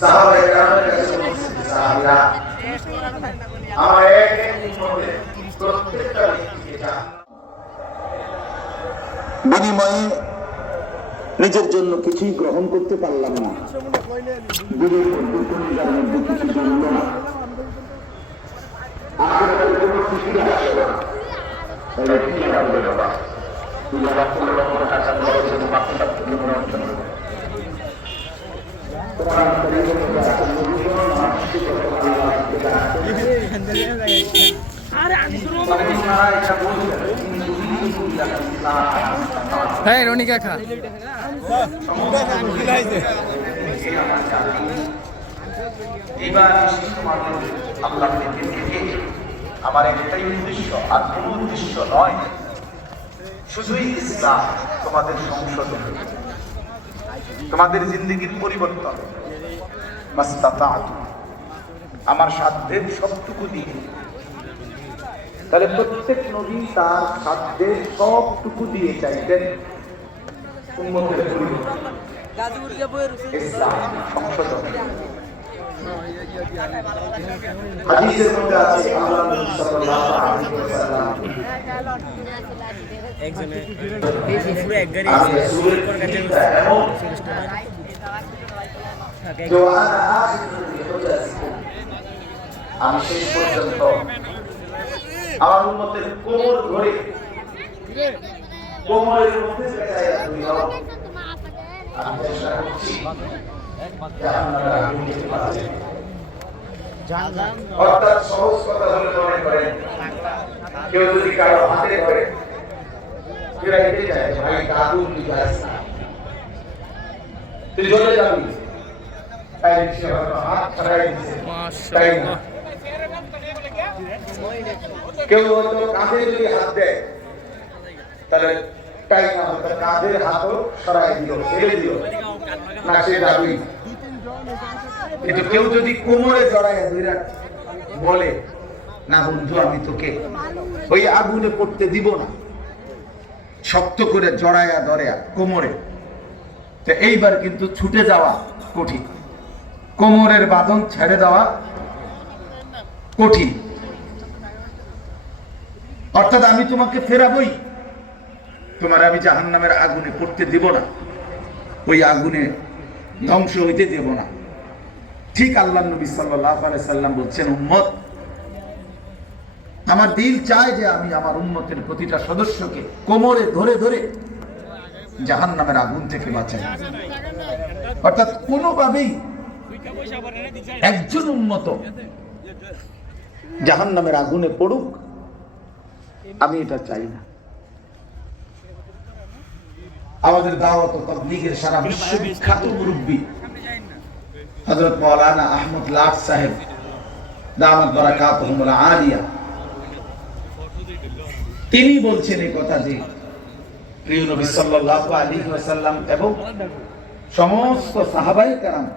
সাহাবায়ে কেরামের কাছে বলছেন সাহাবীরা আমার এক এক উম্মতের প্রত্যেকটা ব্যক্তিকে জাহান্নাম বিনিময়ে নিজের জন্য কিছুই গ্রহণ করতে পারলাম না। কিছু জমল না। হ্যাঁ রনিকা খা এবার আল্লাহ আমার একটাই উদ্দেশ্য, আর কোন উদ্দেশ্য নয়। শুধুই ইসলাম তোমাদের সংশোধন। তোমাদের জিন্দগির পরিবর্তন। আমার সাধ্যের সবটুকু দিয়ে। তাহলে প্রত্যেক নবী তার সাধ্যের সবটুকু দিয়ে চাইতেন সংশোধন। আছে আখিরুল হুদাসিকুম। আমি শেষ পর্যন্ত আমার উম্মতের কোমর ধরে কোমরের মধ্যে। অর্থাৎ সহজ কথা মনে করেন কেউ যদি কারও হাতে ধরে ফিরাইতে যায় ভাই তুই যাবি তাই হাত ছাড়াই দিছে তাই না কেউ হয়তো কাঁধে যদি হাত দেয় তাহলে তাই না হয়তো কাঁধের হাতও সরাই দিল ফেলে দিল না সে যাবেই কিন্তু কেউ যদি কোমরে জড়ায় দুইরা বলে না বন্ধু আমি তোকে ওই আগুনে পড়তে দিব না। শক্ত করে জড়ায়া ধরেয়া কোমরে। তো এইবার কিন্তু ছুটে যাওয়া কঠিন। কোমরের বাঁধন ছেড়ে দেওয়া কঠিন। অর্থাৎ আমি তোমাকে ফেরাবই। তোমার আমি জাহান্নামের আগুনে পড়তে দিব না। ওই আগুনে ধ্বংস হইতে দেব না। ঠিক আল্লাহ নবী আলাইহি সাল্লাম বলছেন, উম্মত আমার দিল চায় যে আমি আমার উম্মতের প্রতিটা সদস্যকে কোমরে ধরে ধরে জাহান্নামের আগুন থেকে বাঁচাই। অর্থাৎ কোনোভাবেই একজন উন্মত জাহান্নামের আগুনে পড়ুক, আমি এটা চাই না। আমাদের দাওয়াত তাবলীগের সারা বিশ্ববিখ্যাত মুরব্বী হযরত মাওলানা আহমদ লাট সাহেব, দামাত বারাকাতুহুমুল আলিয়া তিনি বলছেন এই কথা যে, প্রিয় নবী সাল্লাল্লাহু আলাইহি ওয়াসাল্লাম এবং সমস্ত সাহাবায়ে কেরাম,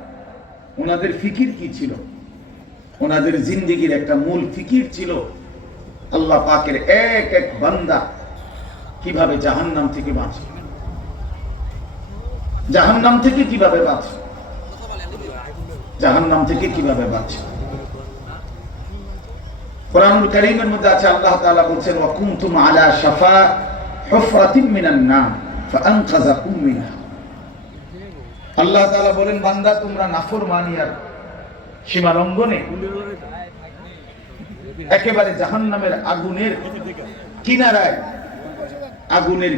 ওনাদের ফিকির কি ছিল? ওনাদের জিন্দেগির একটা মূল ফিকির ছিল, আল্লাহ পাকের এক এক বান্দা কীভাবে জাহান্নাম থেকে বাঁচে? জাহান্নাম থেকে কীভাবে বাঁচে? জাহান্নাম থেকে কীভাবে বাঁচে? কোরআনুল কারীমের মধ্যে আছে, আল্লাহ তাআলা বলছেন, ওয়া কুনতুম আলা শাফা হুফরাতিন মিনান নার ফাআনকাযাকুম মিনহা আল্লাহ তাআলা বলেন, বান্দা, তোমরা নাফরমানিয়ার সীমা লঙ্ঘনে একেবারে জাহান্নামের আগুনের কিনারায়, আগুনের